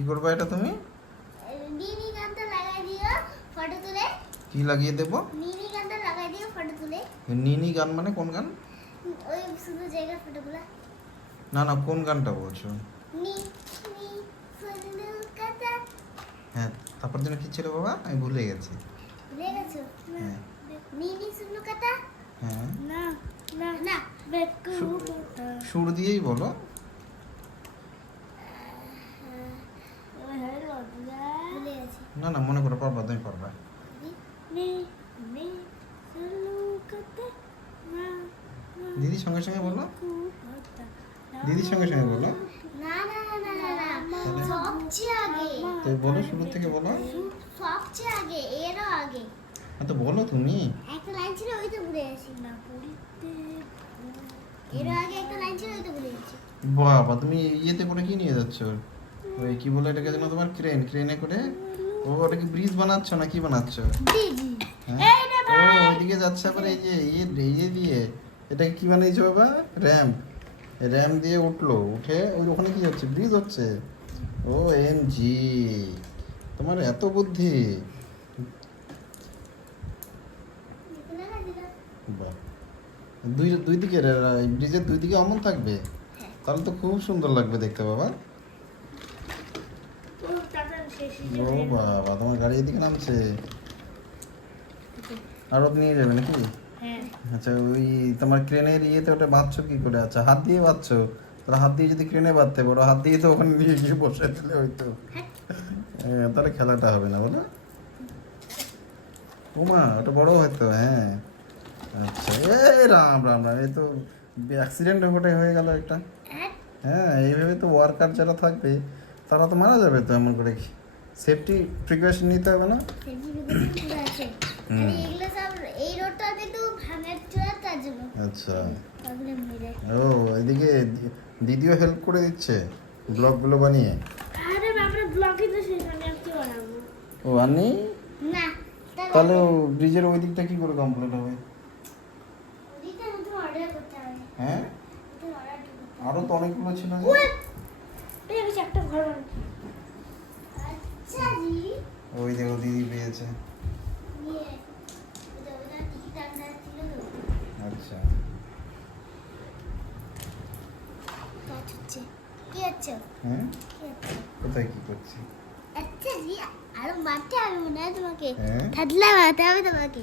কি করবে এটা তুমি? নীনি গানটা লাগাই দিও ফটো তুলে। কি লাগিয়ে দেবো? নীনি গানটা লাগাই দিও ফটো তুলে। নিনি গান মানে কোন গান? ওই সুন্দর জায়গার ফটোগুলো। না না, কোন গানটা বলছো? নি নি সুন্দর কথা। হ্যাঁ, তারপর যেন কি ছিল বাবা, আমি ভুলে গেছি। ভুলে গেছো? হ্যাঁ নীনি সুন্দর কথা। হ্যাঁ, না না না বেকু সুর দিয়েই বলো। ভুলে গেছি। না না, মনে করো, পারবা, তুমি পারবা। নি নি সুন্দর কথা। না দিদির সঙ্গে সঙ্গে বলো, দিদির সঙ্গে সঙ্গে বলো। না না না না না তাহলে? সবচেয়ে আগে। তো বলো, শুরু থেকে বলো। সবচেয়ে আগে এরও আগে হ্যাঁ তো বলো তুমি। একটা লাইন ছিল, ওই তো ভুলে গেছি। না পড়িতে এরও আগে একটা লাইন ছিল, ওই তো ভুলে গেছি। বাবা, তুমি ইয়েতে করে কি নিয়ে যাচ্ছ? ওই কি বলে এটাকে যেন, তোমার ক্রেনে করে? ও, ওটা কি ব্রিজ বানাচ্ছ না কি বানাচ্ছ? দিদি হ্যাঁ? এই রে ও, ভাই। ওইদিকে যাচ্ছে আবার এই যে ইয়ে দিয়ে। এটাকে কি বানিয়েছো বাবা? র্যাম্প। র্যাম্প দিয়ে উঠলো, উঠে ওই ওখানে কি হচ্ছে? ব্রিজ হচ্ছে। ও এম জি, তোমার এত বুদ্ধি! বাহ, দুই দুই দিকে ব্রিজের দুই দিকে অমন থাকবে, তাহলে তো খুব সুন্দর লাগবে দেখতে বাবা। ও বাবা, তোমার গাড়ি এদিকে নামছে। আরো নিয়ে যাবে নাকি? হ্যাঁ আচ্ছা, ওই তোমার ক্রেনের ইয়েতে ওটা বাঁধছো কি করে? আচ্ছা, হাত দিয়ে বাঁধছো? তাহলে হাত দিয়ে যদি ক্রেনে বাঁধতে পারো, হাত দিয়ে তো ওখানে নিয়ে গিয়ে বসে দিলে হয়তো। তাহলে খেলাটা হবে না বলো। ওমা, ওটা বড় হয়তো। হ্যাঁ, আচ্ছা, এই রাম রাম রাম, এই তো অ্যাক্সিডেন্ট হয়ে গেল একটা। হ্যাঁ, এইভাবে তো ওয়ার্কার যারা থাকবে তারা তো মারা যাবে তো। এমন করে সেফটি প্রিকশন নিতে হবে না? হুম। এগুলো সব এই রোডটা কিন্তু ভাঙার চোরা তার জন্য। আচ্ছা, তাহলে মেরে ও এদিকে দিদিও হেল্প করে দিচ্ছে ব্লগগুলো বানিয়ে। আরে আমরা ব্লগে তো সেখানে কি বানাবো? ও আনি, না তাহলে ব্রিজের ওই দিকটা কি করে কমপ্লিট হবে? ওদিকে নতুন অর্ডার করতে হবে। হ্যাঁ, নতুন অর্ডার করতে আরো তো অনেকগুলো ছিল যে। হবে। পেয়ে গেছি একটা ঘর বানাতে। আচ্ছা জি ওই দেখো, দিদি পেয়েছে। নিয়ে ওটা টিকিট আনতে ছিল তো। আচ্ছা, কাজ হচ্ছে। কি হচ্ছে? হ্যাঁ, কি হচ্ছে? কোথায় কি করছি? আচ্ছা জি আরো মারতে হবে মনে হয় তোমাকে। হ্যাঁ। থাদলা মারতে হবে তোমাকে।